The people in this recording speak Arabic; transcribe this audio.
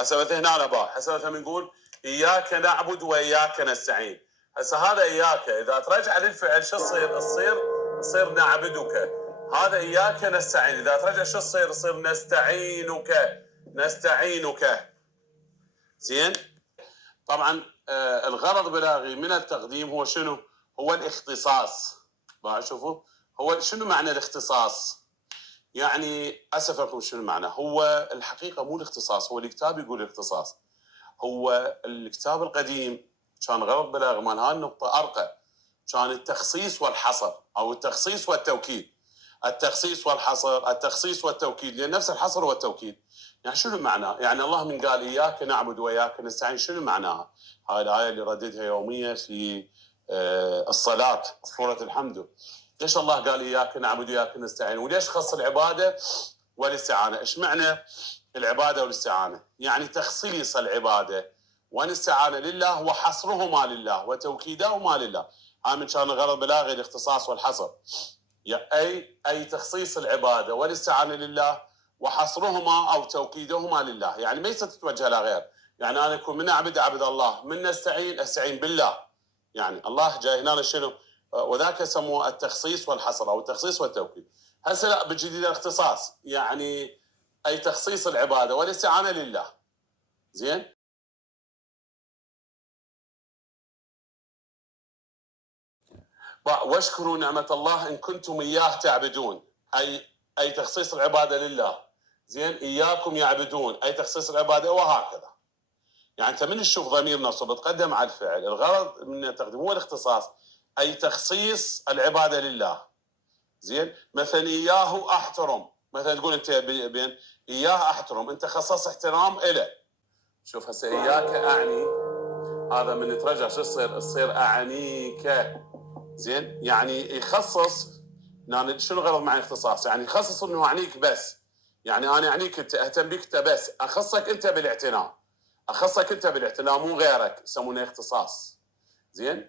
هسه مثلا هنا باء، هسه مثلا بنقول اياك نعبد واياك نستعين. هسه هذا اياك اذا ترجع للفعل شو تصير نعبدك. هذا اياك نستعين اذا ترجع شو تصير نستعينك. زين. طبعا الغرض بلاغي من التقديم هو شنو؟ هو الاختصاص. شوفوا هو شنو معنى الاختصاص؟ يعني اسفكم شنو معنى؟ هو الحقيقه مو الاختصاص، هو الكتاب يقول الاختصاص. هو الكتاب القديم كان غرض بلاغي مال هاي النقطه ارقى، كان التخصيص والحصر او التخصيص والتوكيد. التخصيص والحصر، التخصيص والتوكيد، لان نفس الحصر والتوكيد. يعني شنو معناه؟ يعني الله من قال اياك نعبد واياك نستعين، شنو معناها؟ هاي الايه اللي رددها يوميا في الصلاه سوره الحمد. ليش الله قال اياك نعبد واياك نستعين؟ وليش خص العباده والاستعانه؟ ايش معنى العباده والاستعانه؟ يعني تخصيص العباده والاستعانه لله وحصرهما لله وتوكيدهما لله. هاي من كان غرض بلاغي الاختصاص والحصر. اي تخصيص العباده والاستعانه لله وحصرهما او توكيدهما لله، يعني ليست تتوجه لا غير. يعني انا اكون من اعبد الله، من استعين بالله. يعني الله جاي هنا شنو؟ وذاك يسموه التخصيص والحصر او التخصيص والتوكيد. هسه لا، بالجديد الاختصاص، يعني اي تخصيص العباده والاستعانه لله. زين. واشكروا نعمه الله ان كنتم اياه تعبدون، اي تخصيص العباده لله. زين. اياكم يعبدون اي تخصيص العباده، وهكذا. يعني انت من تشوف ضمير نصب تقدم على الفعل، الغرض من التقديم هو الاختصاص، اي تخصيص العباده لله. زين. مثلا اياه احترم، مثلا تقول انت بين اياه احترم، انت خصص احترام له. شوف هسه اياك اعني، هذا من ترجع شو تصير اعنيك. زين. يعني يخصص. يعني شنو غرض مع الاختصاص؟ يعني يخصص انه اعنيك بس. يعني انا اعنيك انت، اهتم بك انت بس، اخصك انت بالاعتناء. اخصك انت بالاعتناء مو غيرك، يسمونه اختصاص. زين.